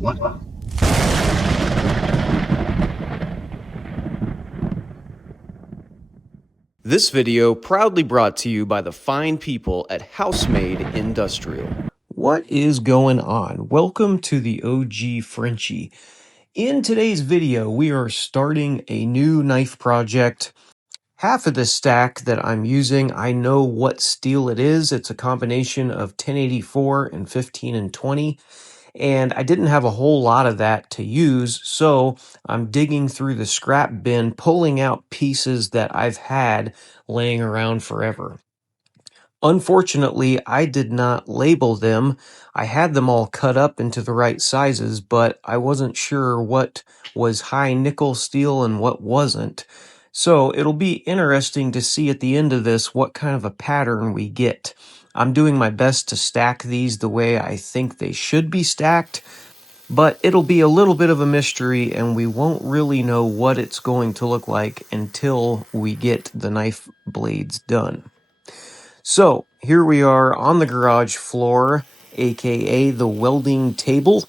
What? This video proudly brought to you by the fine people at Housemade Industrial. What is going on? Welcome to the OG Frenchie. In today's video, we are starting a new knife project. Half of the stack that I'm using, I know what steel it is. It's a combination of 1084 and 15 and 20. And I didn't have a whole lot of that to use, so I'm digging through the scrap bin, pulling out pieces that I've had laying around forever. Unfortunately, I did not label them. I had them all cut up into the right sizes, but I wasn't sure what was high nickel steel and what wasn't. So it'll be interesting to see at the end of this what kind of a pattern we get. I'm doing my best to stack these the way I think they should be stacked, but it'll be a little bit of a mystery and we won't really know what it's going to look like until we get the knife blades done. So here we are on the garage floor, aka the welding table,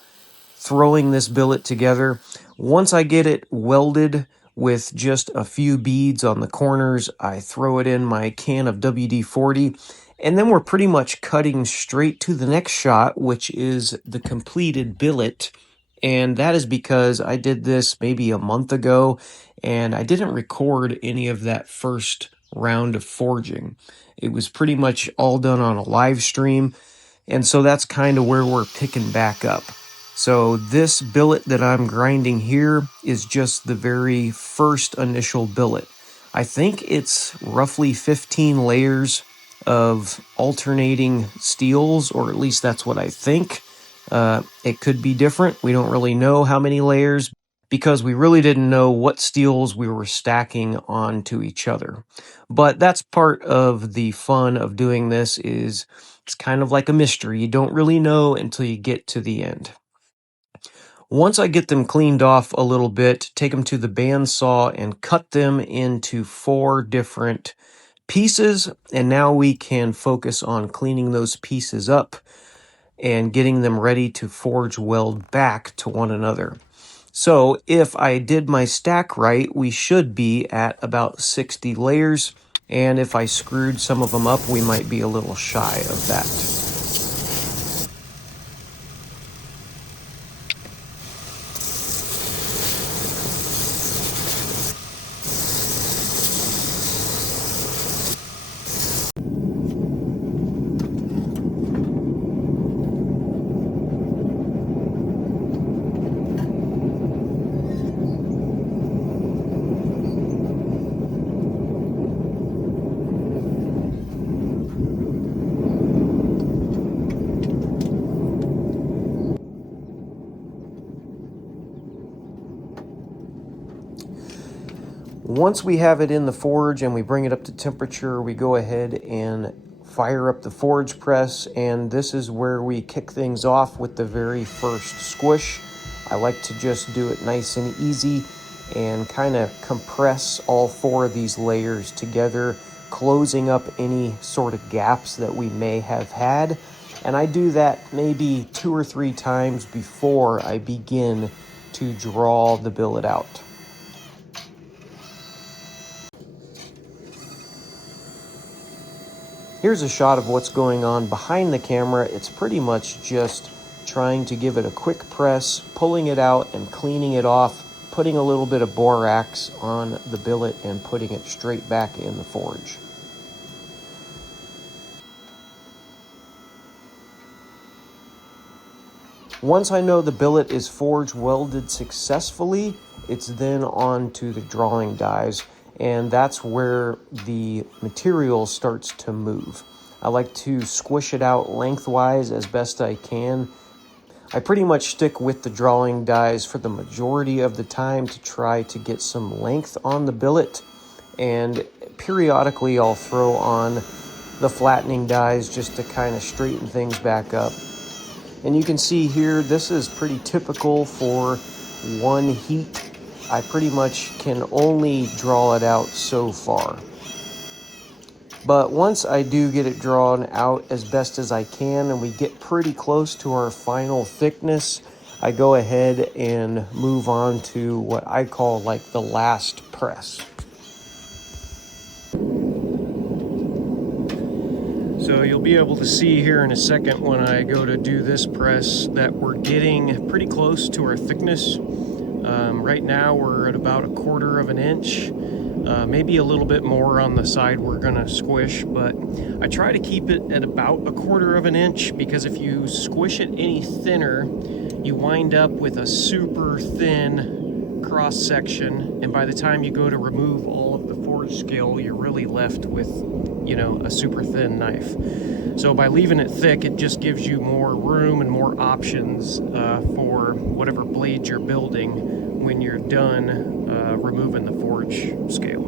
throwing this billet together. Once I get it welded with just a few beads on the corners, I throw it in my can of WD-40, and then we're pretty much cutting straight to the next shot, which is the completed billet. And that is because I did this maybe a month ago, and I didn't record any of that first round of forging. It was pretty much all done on a live stream, and so that's kind of where we're picking back up. So this billet that I'm grinding here is just the very first initial billet. I think it's roughly 15 layers of alternating steels, or at least that's what I think. It could be different. We don't really know how many layers because we really didn't know what steels we were stacking onto each other. But that's part of the fun of doing this, is it's kind of like a mystery. You don't really know until you get to the end. Once I get them cleaned off a little bit, take them to the bandsaw and cut them into 4 different pieces, and now we can focus on cleaning those pieces up and getting them ready to forge weld back to one another. So if I did my stack right, we should be at about 60 layers, and if I screwed some of them up, we might be a little shy of that. Once we have it in the forge and we bring it up to temperature, we go ahead and fire up the forge press, and this is where we kick things off with the very first squish. I like to just do it nice and easy and kind of compress all 4 of these layers together, closing up any sort of gaps that we may have had. And I do that maybe 2 or 3 times before I begin to draw the billet out. Here's a shot of what's going on behind the camera. It's pretty much just trying to give it a quick press, pulling it out and cleaning it off, putting a little bit of borax on the billet and putting it straight back in the forge. Once I know the billet is forge welded successfully, it's then on to the drawing dies, and that's where the material starts to move. I like to squish it out lengthwise as best I can. I pretty much stick with the drawing dies for the majority of the time to try to get some length on the billet, and periodically I'll throw on the flattening dies just to kind of straighten things back up. And you can see here, this is pretty typical for one heat. I pretty much can only draw it out so far. But once I do get it drawn out as best as I can and we get pretty close to our final thickness, I go ahead and move on to what I call like the last press. So you'll be able to see here in a second when I go to do this press that we're getting pretty close to our thickness. Right now we're at about 1/4 of an inch, maybe a little bit more on the side we're gonna squish, but I try to keep it at about 1/4 of an inch because if you squish it any thinner, you wind up with a super thin cross section, and by the time you go to remove all of the forge scale, you're really left with, you know, a super thin knife. So by leaving it thick, it just gives you more room and more options for whatever blade you're building when you're done removing the forge scale.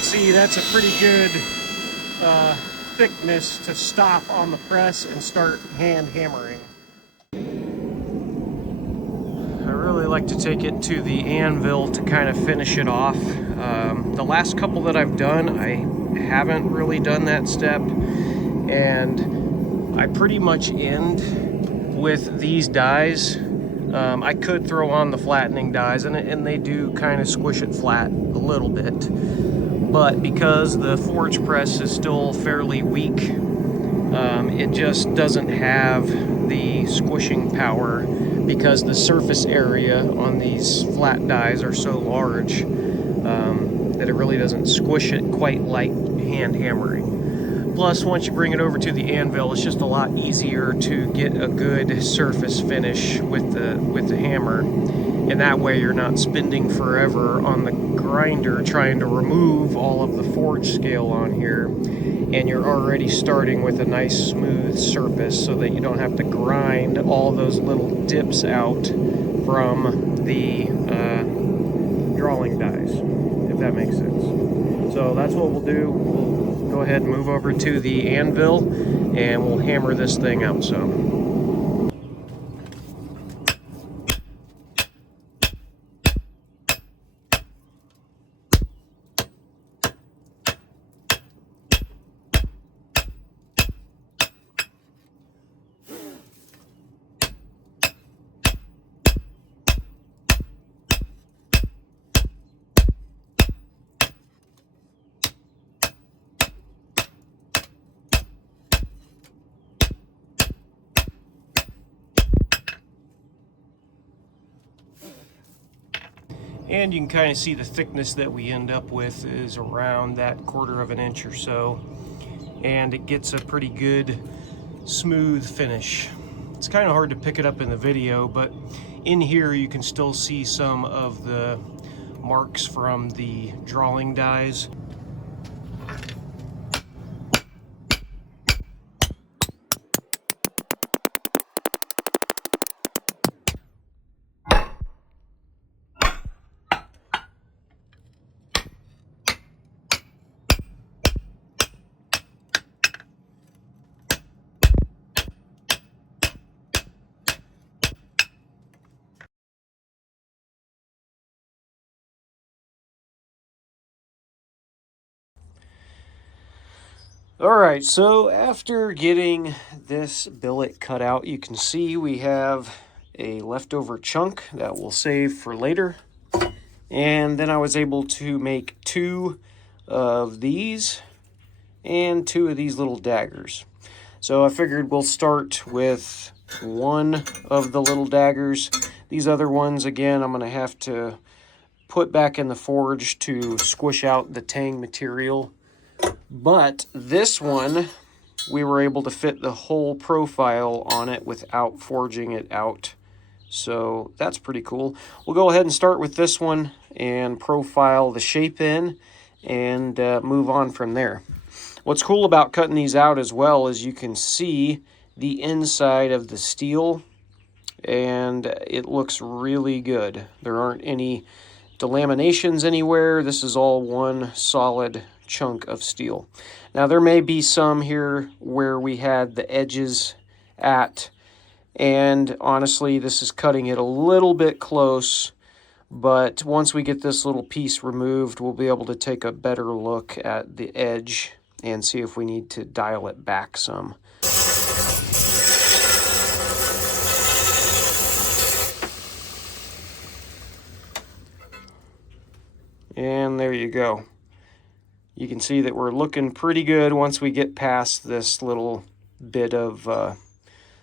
See, that's a pretty good thickness to stop on the press and start hand hammering. I really like to take it to the anvil to kind of finish it off. The last couple that I've done, I haven't really done that step, and I pretty much end with these dies. I could throw on the flattening dies, and they do kind of squish it flat a little bit. But because the forge press is still fairly weak, it just doesn't have the squishing power because the surface area on these flat dies are so large that it really doesn't squish it quite like hand hammering. Plus, once you bring it over to the anvil, it's just a lot easier to get a good surface finish with the hammer. And that way you're not spending forever on the grinder trying to remove all of the forge scale on here, and you're already starting with a nice smooth surface so that you don't have to grind all those little dips out from the drawing dies, if that makes sense. So that's what we'll do. We'll go ahead and move over to the anvil and we'll hammer this thing out some. And you can kind of see the thickness that we end up with is around that 1/4 of an inch or so. And it gets a pretty good smooth finish. It's kind of hard to pick it up in the video, but in here you can still see some of the marks from the drawing dies. Alright, so after getting this billet cut out, you can see we have a leftover chunk that we'll save for later. And then I was able to make 2 of these and 2 of these little daggers. So I figured we'll start with 1 of the little daggers. These other ones, again, I'm going to have to put back in the forge to squish out the tang material. But this one, we were able to fit the whole profile on it without forging it out. So that's pretty cool. We'll go ahead and start with this one and profile the shape in and move on from there. What's cool about cutting these out as well is you can see the inside of the steel, and it looks really good. There aren't any delaminations anywhere. This is all one solid chunk of steel. Now there may be some here where we had the edges at, and honestly this is cutting it a little bit close, but once we get this little piece removed, we'll be able to take a better look at the edge and see if we need to dial it back some. And there you go. You can see that we're looking pretty good once we get past this little bit of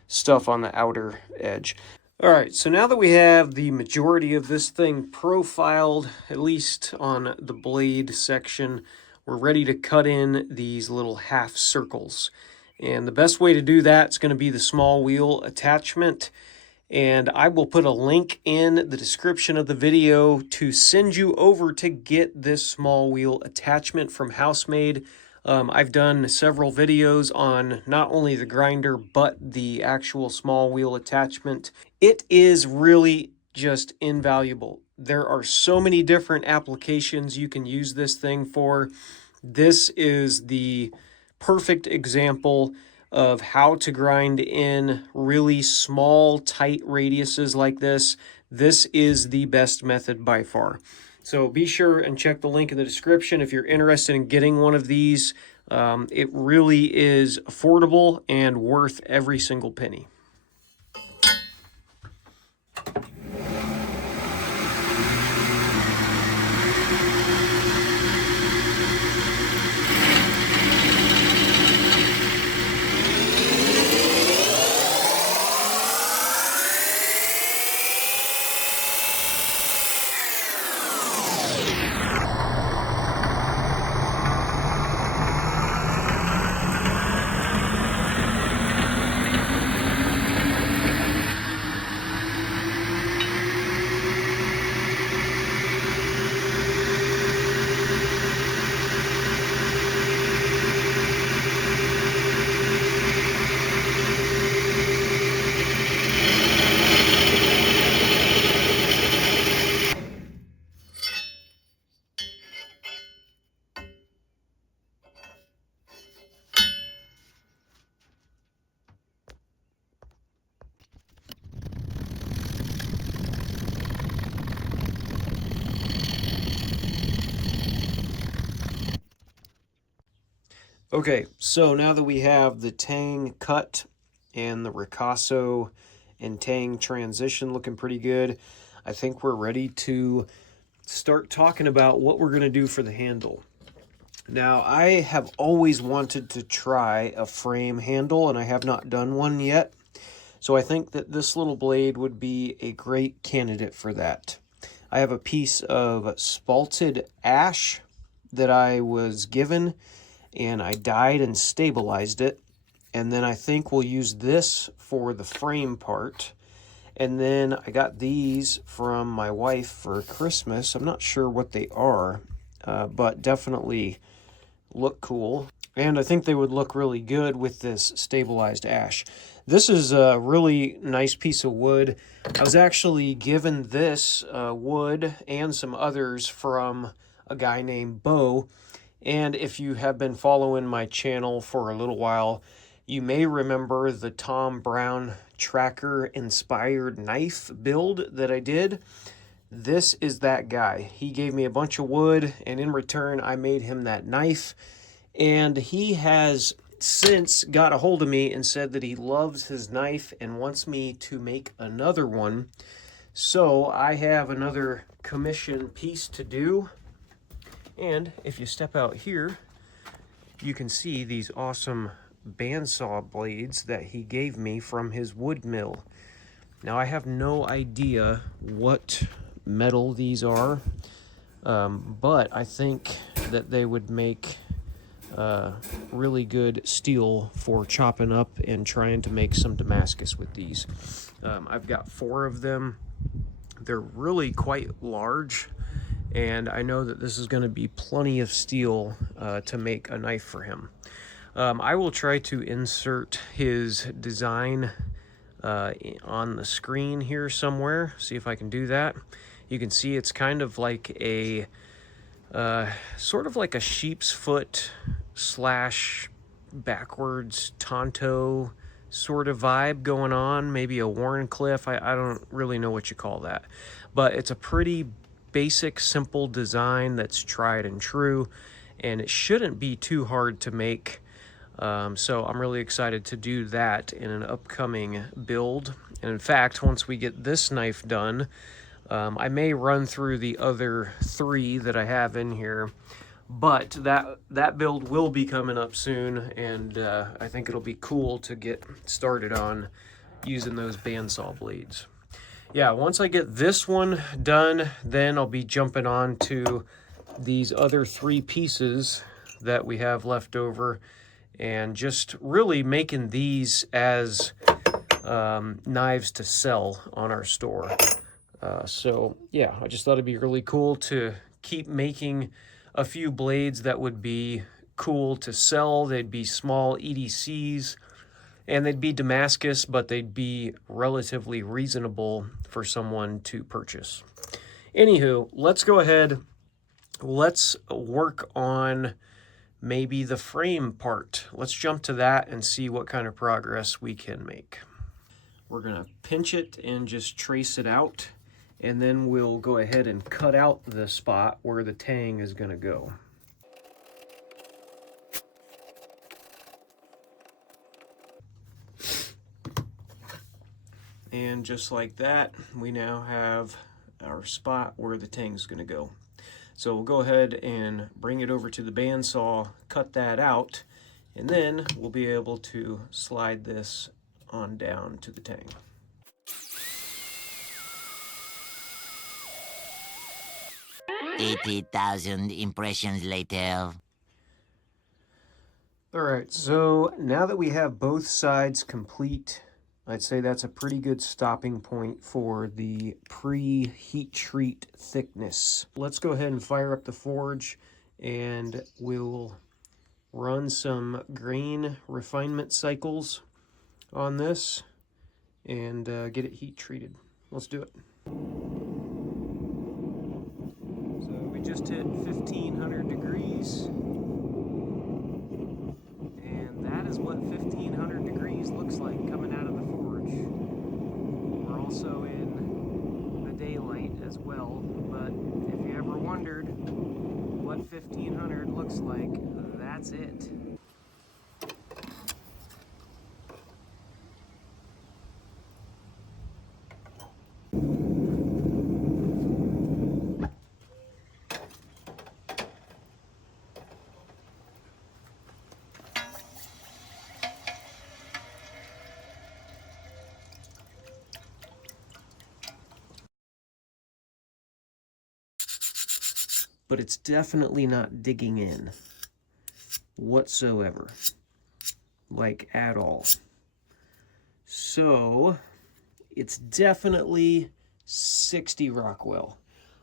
stuff on the outer edge. All right, so now that we have the majority of this thing profiled, at least on the blade section, we're ready to cut in these little half circles. And the best way to do that is going to be the small wheel attachment. And I will put a link in the description of the video to send you over to get this small wheel attachment from Housemade. I've done several videos on not only the grinder, but the actual small wheel attachment. It is really just invaluable. There are so many different applications you can use this thing for. This is the perfect example of how to grind in really small, tight radiuses like this. This is the best method by far. So be sure and check the link in the description if you're interested in getting one of these. It really is affordable and worth every single penny. Okay, so now that we have the tang cut and the ricasso and tang transition looking pretty good, I think we're ready to start talking about what we're going to do for the handle. Now, I have always wanted to try a frame handle, and I have not done one yet. So I think that this little blade would be a great candidate for that. I have a piece of spalted ash that I was given, and I dyed and stabilized it. And then I think we'll use this for the frame part. And then I got these from my wife for Christmas. I'm not sure what they are, but definitely look cool. And I think they would look really good with this stabilized ash. This is a really nice piece of wood. I was actually given this wood and some others from a guy named Bo. And if you have been following my channel for a little while, you may remember the Tom Brown tracker inspired knife build that I did. This is that guy. He gave me a bunch of wood, and in return I made him that knife. And he has since got a hold of me and said that he loves his knife and wants me to make another one. So I have another commission piece to do. And if you step out here, you can see these awesome bandsaw blades that he gave me from his wood mill. Now, I have no idea what metal these are, but I think that they would make really good steel for chopping up and trying to make some Damascus with these. I've got 4 of them. They're really quite large, and I know that this is going to be plenty of steel to make a knife for him. I will try to insert his design on the screen here somewhere, see if I can do that. You can see it's kind of like a sort of like a sheep's foot slash backwards Tonto sort of vibe going on, maybe a Warncliffe. I don't really know what you call that, but it's a pretty basic, simple design that's tried and true, and it shouldn't be too hard to make. So I'm really excited to do that in an upcoming build. And in fact, once we get this knife done, I may run through the other 3 that I have in here, but that build will be coming up soon, and I think it'll be cool to get started on using those bandsaw blades. Yeah, once I get this one done, then I'll be jumping on to these other 3 pieces that we have left over, and just really making these as knives to sell on our store. So yeah, I just thought it'd be really cool to keep making a few blades that would be cool to sell. They'd be small EDCs, and they'd be Damascus, but they'd be relatively reasonable for someone to purchase. Anywho, let's go ahead. Let's work on maybe the frame part. Let's jump to that and see what kind of progress we can make. We're gonna pinch it and just trace it out, and then we'll go ahead and cut out the spot where the tang is gonna go. And just like that, we now have our spot where the tang is gonna go. So we'll go ahead and bring it over to the bandsaw, cut that out, and then we'll be able to slide this on down to the tang. $80,000 impressions later. All right, so now that we have both sides complete, I'd say that's a pretty good stopping point for the pre-heat treat thickness. Let's go ahead and fire up the forge, and we'll run some grain refinement cycles on this and get it heat treated. Let's do it. So we just hit 1500 degrees, and that is what 1500 degrees looks like coming out of the forge. We're also in the daylight as well, but if you ever wondered what 1500 looks like, that's it. But it's definitely not digging in whatsoever, like at all. So it's definitely 60 Rockwell.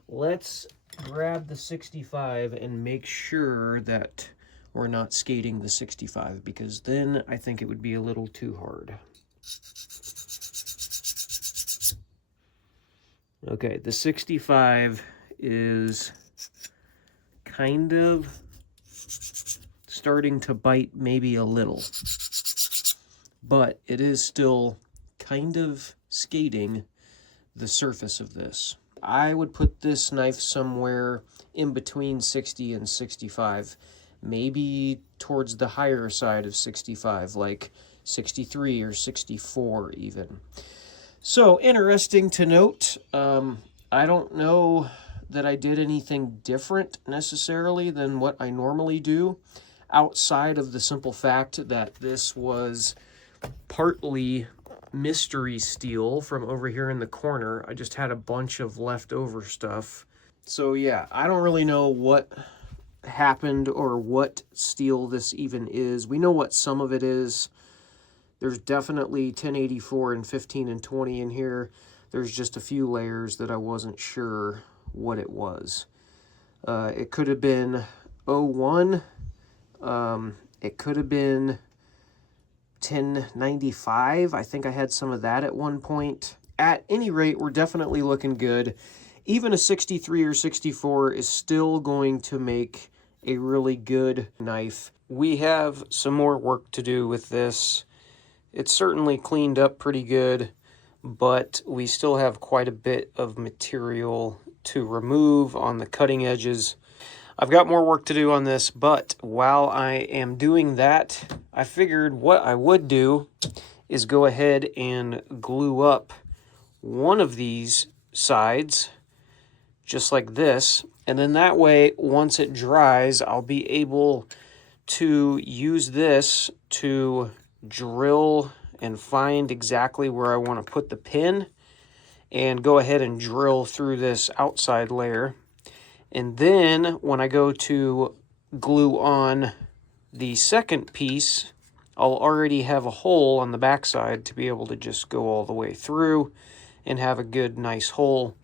Let's grab the 65 and make sure that we're not skating the 65, because then I think it would be a little too hard. Okay, the 65 is kind of starting to bite maybe a little, but it is still kind of skating the surface of this. I would put this knife somewhere in between 60 and 65, maybe towards the higher side of 65, like 63 or 64 even. So interesting to note. I don't know that I did anything different necessarily than what I normally do, outside of the simple fact that this was partly mystery steel from over here in the corner. I just had a bunch of leftover stuff. So yeah, I don't really know what happened or what steel this even is. We know what some of it is. There's definitely 1084 and 15 and 20 in here. There's just a few layers that I wasn't sure what it was. It could have been 01. It could have been 1095. I think I had some of that at one point. At any rate, we're definitely looking good. Even a 63 or 64 is still going to make a really good knife. We have some more work to do with this. It's certainly cleaned up pretty good, but we still have quite a bit of material to remove on the cutting edges. I've got more work to do on this, but while I am doing that, I figured what I would do is go ahead and glue up one of these sides, just like this, and then that way, once it dries, I'll be able to use this to drill and find exactly where I want to put the pin and go ahead and drill through this outside layer. And then when I go to glue on the second piece, I'll already have a hole on the backside to be able to just go all the way through and have a good, nice hole.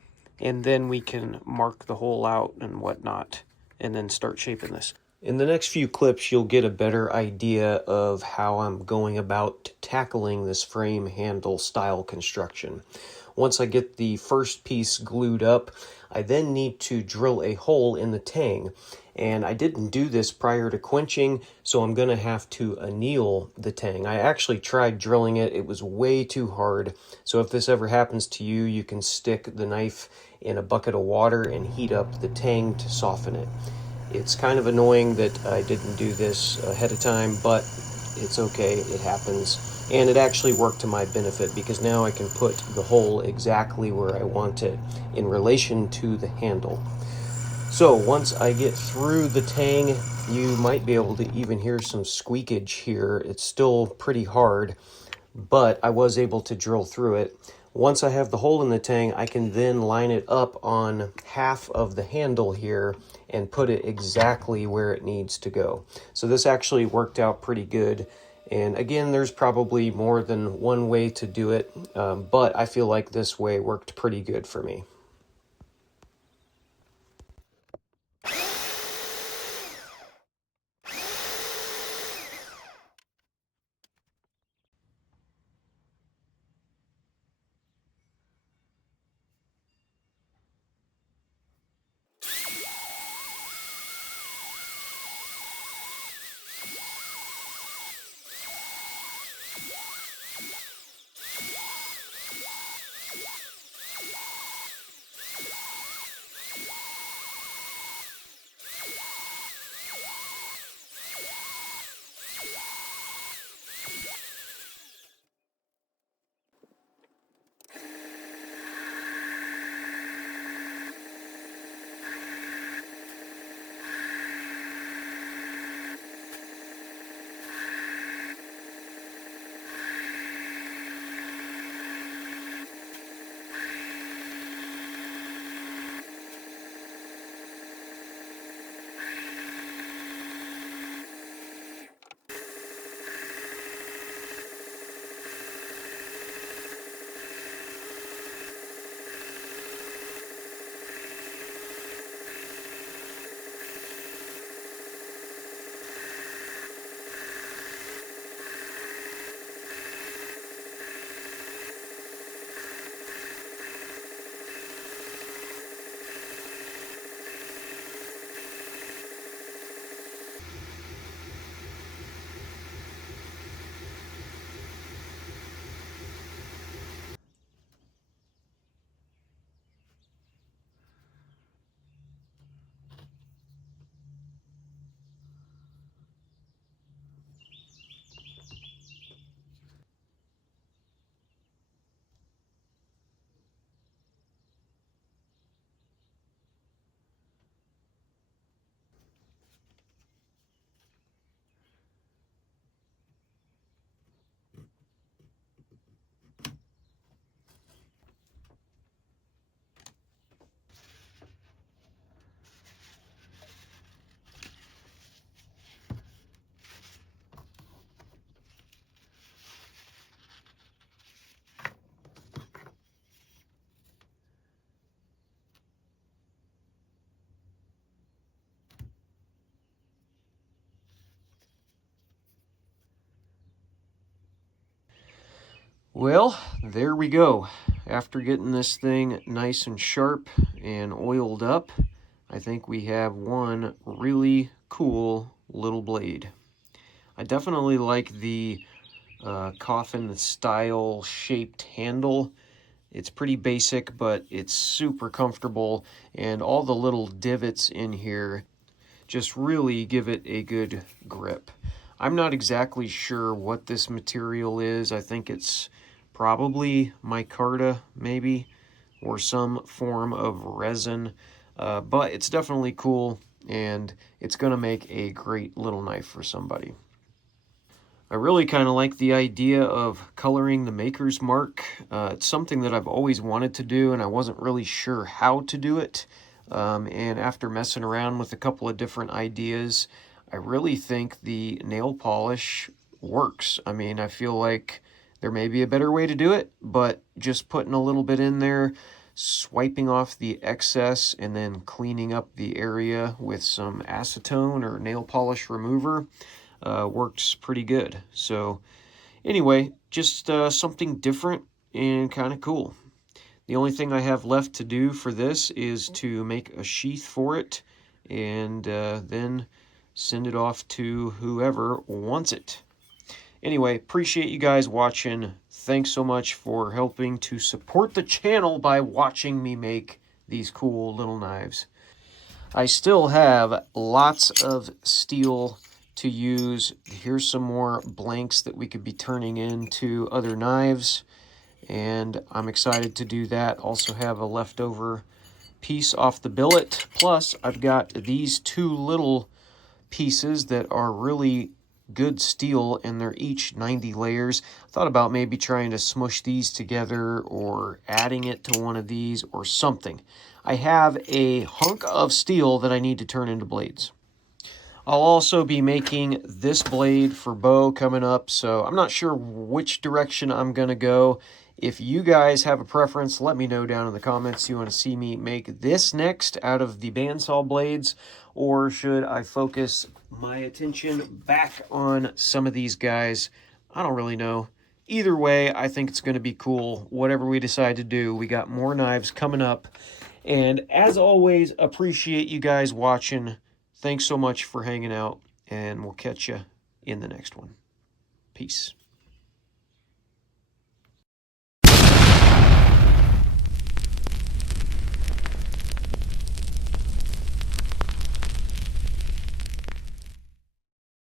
And then we can mark the hole out and whatnot, and then start shaping this. In the next few clips, you'll get a better idea of how I'm going about tackling this frame handle style construction. Once I get the first piece glued up, I then need to drill a hole in the tang. And I didn't do this prior to quenching, so I'm going to have to anneal the tang. I actually tried drilling it. It was way too hard. So if this ever happens to you, you can stick the knife in a bucket of water and heat up the tang to soften it. It's kind of annoying that I didn't do this ahead of time, but it's okay, it happens. And it actually worked to my benefit because now I can put the hole exactly where I want it in relation to the handle. So once I get through the tang, you might be able to even hear some squeakage here. It's still pretty hard, but I was able to drill through it. Once I have the hole in the tang, I can then line it up on half of the handle here and put it exactly where it needs to go. So this actually worked out pretty good. And again, there's probably more than one way to do it, but I feel like this way worked pretty good for me. Well, there we go. After getting this thing nice and sharp and oiled up, I think we have one really cool little blade. I definitely like the coffin style shaped handle. It's pretty basic, but it's super comfortable, and all the little divots in here just really give it a good grip. I'm not exactly sure what this material is. I think it's probably micarta, maybe, or some form of resin, but it's definitely cool, and it's going to make a great little knife for somebody. I really kind of like the idea of coloring the maker's mark. It's something that I've always wanted to do, and I wasn't really sure how to do it. And after messing around with a couple of different ideas, I really think the nail polish works. I mean, I feel like there may be a better way to do it, but just putting a little bit in there, swiping off the excess, and then cleaning up the area with some acetone or nail polish remover works pretty good. So anyway, just something different and kind of cool. The only thing I have left to do for this is to make a sheath for it, and then send it off to whoever wants it. Anyway, appreciate you guys watching. Thanks so much for helping to support the channel by watching me make these cool little knives. I still have lots of steel to use. Here's some more blanks that we could be turning into other knives, and I'm excited to do that. Also have a leftover piece off the billet. Plus, I've got these two little pieces that are really good steel, and they're each 90 layers. I thought about maybe trying to smush these together or adding it to one of these or something. I have a hunk of steel that I need to turn into blades. I'll also be making this blade for Bo coming up, so I'm not sure which direction I'm going to go. If you guys have a preference, let me know down in the comments. You want to see me make this next out of the bandsaw blades, or should I focus my attention back on some of these guys? I don't really know. Either way, I think it's going to be cool. Whatever we decide to do, we got more knives coming up. And as always, appreciate you guys watching. Thanks so much for hanging out, and we'll catch you in the next one. Peace.